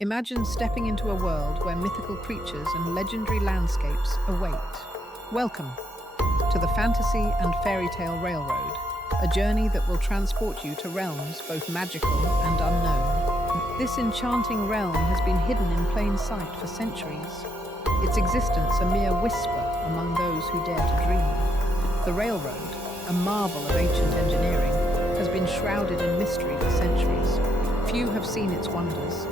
Imagine stepping into a world where mythical creatures and legendary landscapes await. Welcome to the Fantasy and Fairytale Railroad, a journey that will transport you to realms both magical and unknown. This enchanting realm has been hidden in plain sight for centuries, its existence a mere whisper among those who dare to dream. The railroad, a marvel of ancient engineering, has been shrouded in mystery for centuries. Few have seen its wonders,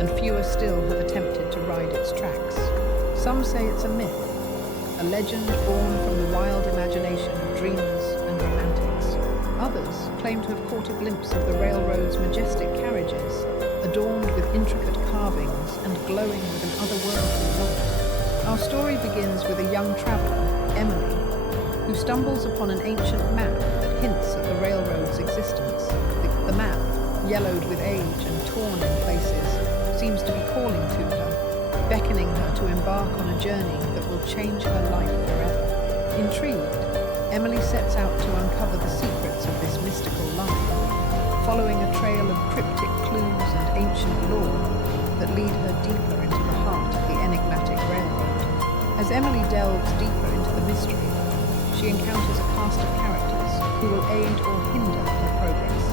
and fewer still have attempted to ride its tracks. Some say it's a myth, a legend born from the wild imagination of dreamers and romantics. Others claim to have caught a glimpse of the railroad's majestic carriages, adorned with intricate carvings and glowing with an otherworldly light. Our story begins with a young traveler, Emily, who stumbles upon an ancient map that hints at the railroad's existence. The map, yellowed with age and torn in places, seems to be calling to her, beckoning her to embark on a journey that will change her life forever. Intrigued, Emily sets out to uncover the secrets of this mystical line, following a trail of cryptic clues and ancient lore that lead her deeper into the heart of the enigmatic railroad. As Emily delves deeper into the mystery, she encounters a cast of characters who will aid or hinder her progress.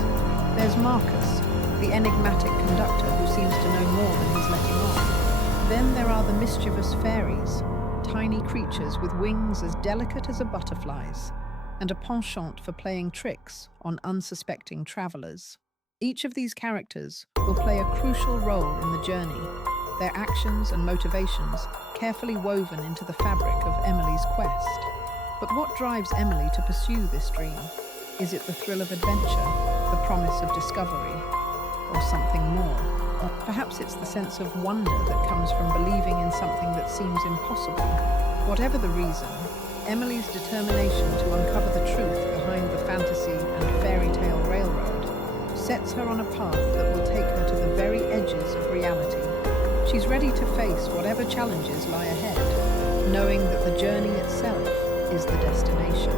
There's Marcus, the enigmatic conductor who seems to know more than he's letting on. Then there are the mischievous fairies, tiny creatures with wings as delicate as a butterfly's, and a penchant for playing tricks on unsuspecting travelers. Each of these characters will play a crucial role in the journey, their actions and motivations carefully woven into the fabric of Emily's quest. But what drives Emily to pursue this dream? Is it the thrill of adventure, the promise of discovery, or something more? Or perhaps it's the sense of wonder that comes from believing in something that seems impossible. Whatever the reason, Emily's determination to uncover the truth behind the Fantasy and Fairytale Railroad sets her on a path that will take her to the very edges of reality. She's ready to face whatever challenges lie ahead, knowing that the journey itself is the destination.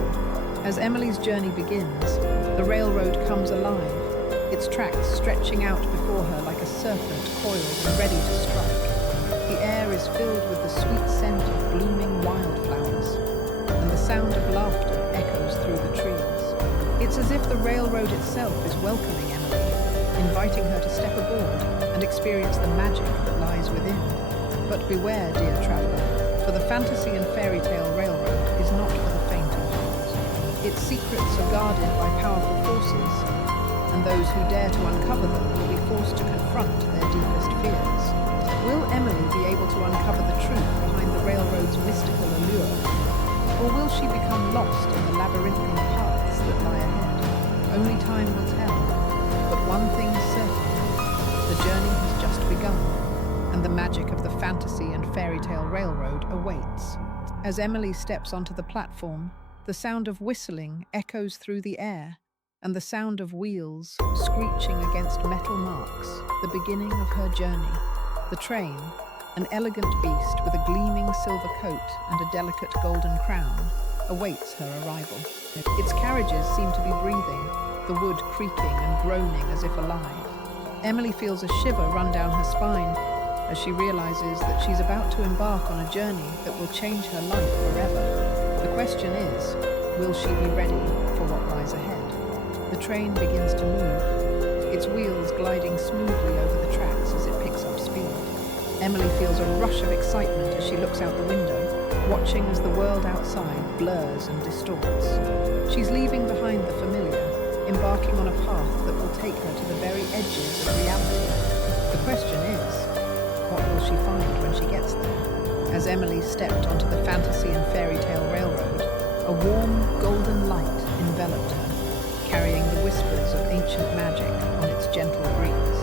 As Emily's journey begins, the railroad comes alive, its tracks stretching out before her like a serpent coiled and ready to strike. The air is filled with the sweet scent of blooming wildflowers, and the sound of laughter echoes through the trees. It's as if the railroad itself is welcoming Emily, inviting her to step aboard and experience the magic that lies within. But beware, dear traveler, for the Fantasy and Fairytale Railroad is not for the faint of heart. Its secrets are guarded by powerful forces, and those who dare to uncover them will be forced to confront their deepest fears. Will Emily be able to uncover the truth behind the railroad's mystical allure? Or will she become lost in the labyrinthine paths that lie ahead? Only time will tell. But one thing's certain, the journey has just begun, and the magic of the Fantasy and Fairytale Railroad awaits. As Emily steps onto the platform, the sound of whistling echoes through the air, and the sound of wheels screeching against metal marks the beginning of her journey. The train, an elegant beast with a gleaming silver coat and a delicate golden crown, awaits her arrival. Its carriages seem to be breathing, the wood creaking and groaning as if alive. Emily feels a shiver run down her spine as she realizes that she's about to embark on a journey that will change her life forever. The question is, will she be ready for what lies ahead? The train begins to move, its wheels gliding smoothly over the tracks as it picks up speed. Emily feels a rush of excitement as she looks out the window, watching as the world outside blurs and distorts. She's leaving behind the familiar, embarking on a path that will take her to the very edges of reality. The question is, what will she find when she gets there? As Emily stepped onto the Fantasy and Fairytale Railroad, a warm, golden light enveloped her, carrying the whispers of ancient magic on its gentle breeze.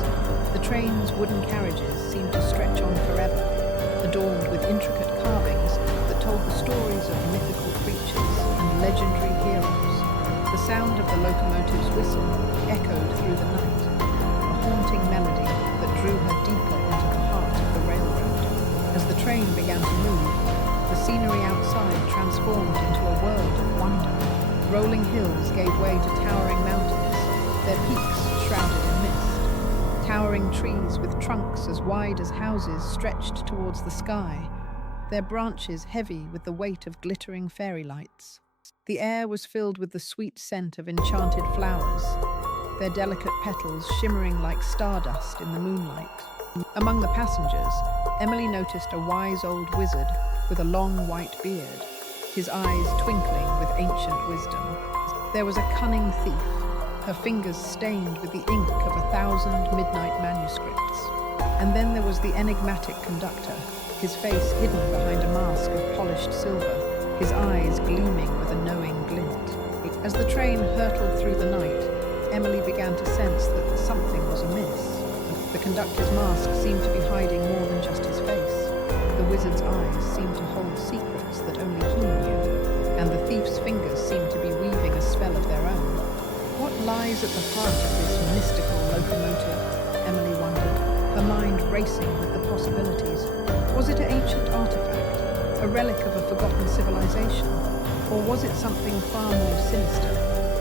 The train's wooden carriages seemed to stretch on forever, adorned with intricate carvings that told the stories of mythical creatures and legendary heroes. The sound of the locomotive's whistle echoed through the night, a haunting melody that drew her deeper into the heart of the railroad. As the train began to move, the scenery outside transformed into a world of wonder. Rolling hills gave way to towering mountains, their peaks shrouded in mist. Towering trees with trunks as wide as houses stretched towards the sky, their branches heavy with the weight of glittering fairy lights. The air was filled with the sweet scent of enchanted flowers, their delicate petals shimmering like stardust in the moonlight. Among the passengers, Emily noticed a wise old wizard with a long white beard, his eyes twinkling with ancient wisdom. There was a cunning thief, her fingers stained with the ink of 1,000 midnight manuscripts. And then there was the enigmatic conductor, his face hidden behind a mask of polished silver, his eyes gleaming with a knowing glint. As the train hurtled through the night, Emily began to sense that something was amiss. The conductor's mask seemed to be hiding more than just his face. The wizard's eyes seemed to hold secrets that only he knew, and the thief's fingers seemed to be weaving a spell of their own. What lies at the heart of this mystical locomotive? Emily wondered, her mind racing with the possibilities. Was it an ancient artifact, a relic of a forgotten civilization? Or was it something far more sinister,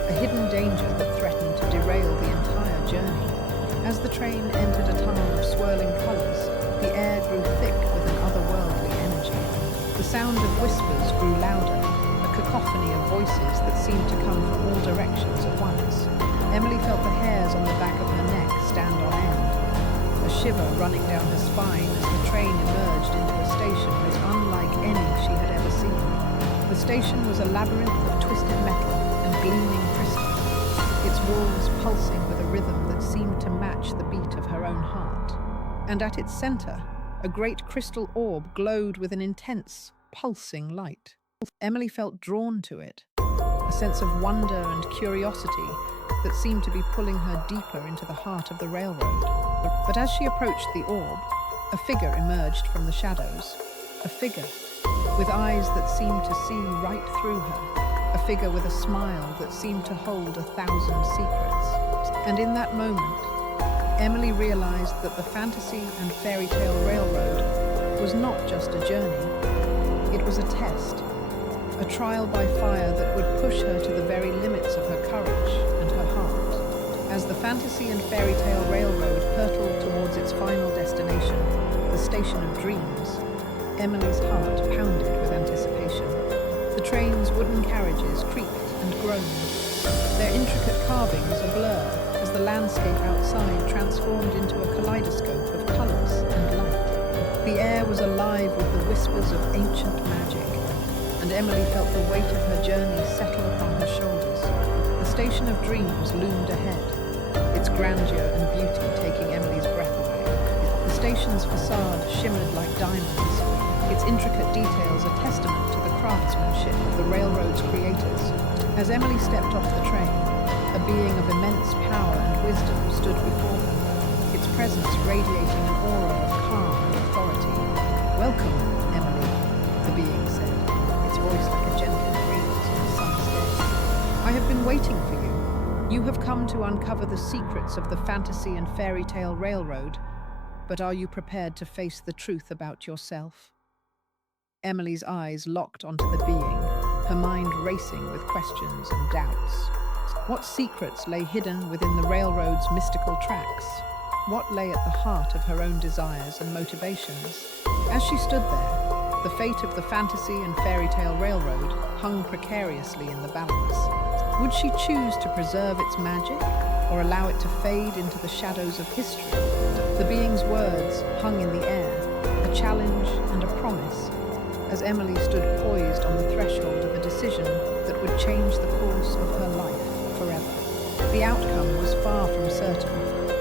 a hidden danger that threatened to derail the entire journey? As the train entered a tunnel of swirling colors, the air grew thick with an otherworldly energy. The sound of whispers grew louder, a cacophony of voices that seemed to come from all directions at once. Emily felt the hairs on the back of her neck stand on end, a shiver running down her spine as the train emerged into a station as unlike any she had ever seen. The station was a labyrinth of twisted metal and gleaming crystal, its walls pulsing with a rhythm that seemed to match the beat of her own heart. And at its center, a great crystal orb glowed with an intense, pulsing light. Emily felt drawn to it, a sense of wonder and curiosity that seemed to be pulling her deeper into the heart of the railroad. But as she approached the orb, a figure emerged from the shadows, a figure with eyes that seemed to see right through her, a figure with a smile that seemed to hold 1,000 secrets. And in that moment, Emily realized that the Fantasy and Fairytale Railroad was not just a journey. It was a test, a trial by fire that would push her to the very limits of her courage and her heart. As the Fantasy and Fairytale Railroad hurtled towards its final destination, the Station of Dreams, Emily's heart pounded with anticipation. The train's wooden carriages creaked and groaned, their intricate carvings a blur as the landscape outside transformed into a kaleidoscope of colors and light. The air was alive with the whispers of ancient magic, and Emily felt the weight of her journey settle upon her shoulders. The Station of Dreams loomed ahead, its grandeur and beauty taking Emily's breath away. The station's facade shimmered like diamonds, its intricate details a testament to the craftsmanship of the railroad's creators. As Emily stepped off the train, a being of immense power and wisdom stood before her, its presence radiating an aura of calm and authority. "Welcome, Emily," the being said, its voice like a gentle breeze on a summer's day. "I have been waiting for you. You have come to uncover the secrets of the Fantasy and Fairytale Railroad, but are you prepared to face the truth about yourself?" Emily's eyes locked onto the being, her mind racing with questions and doubts. What secrets lay hidden within the railroad's mystical tracks? What lay at the heart of her own desires and motivations? As she stood there, the fate of the Fantasy and Fairytale Railroad hung precariously in the balance. Would she choose to preserve its magic, or allow it to fade into the shadows of history? The being's words hung in the air, a challenge and a promise, as Emily stood poised on the threshold of a decision that would change the course of her life forever. The outcome was far from certain,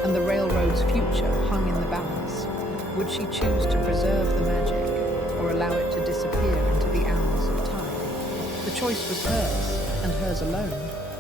and the railroad's future hung in the balance. Would she choose to preserve the magic, or allow it to disappear into the annals of time? The choice was hers, and hers alone.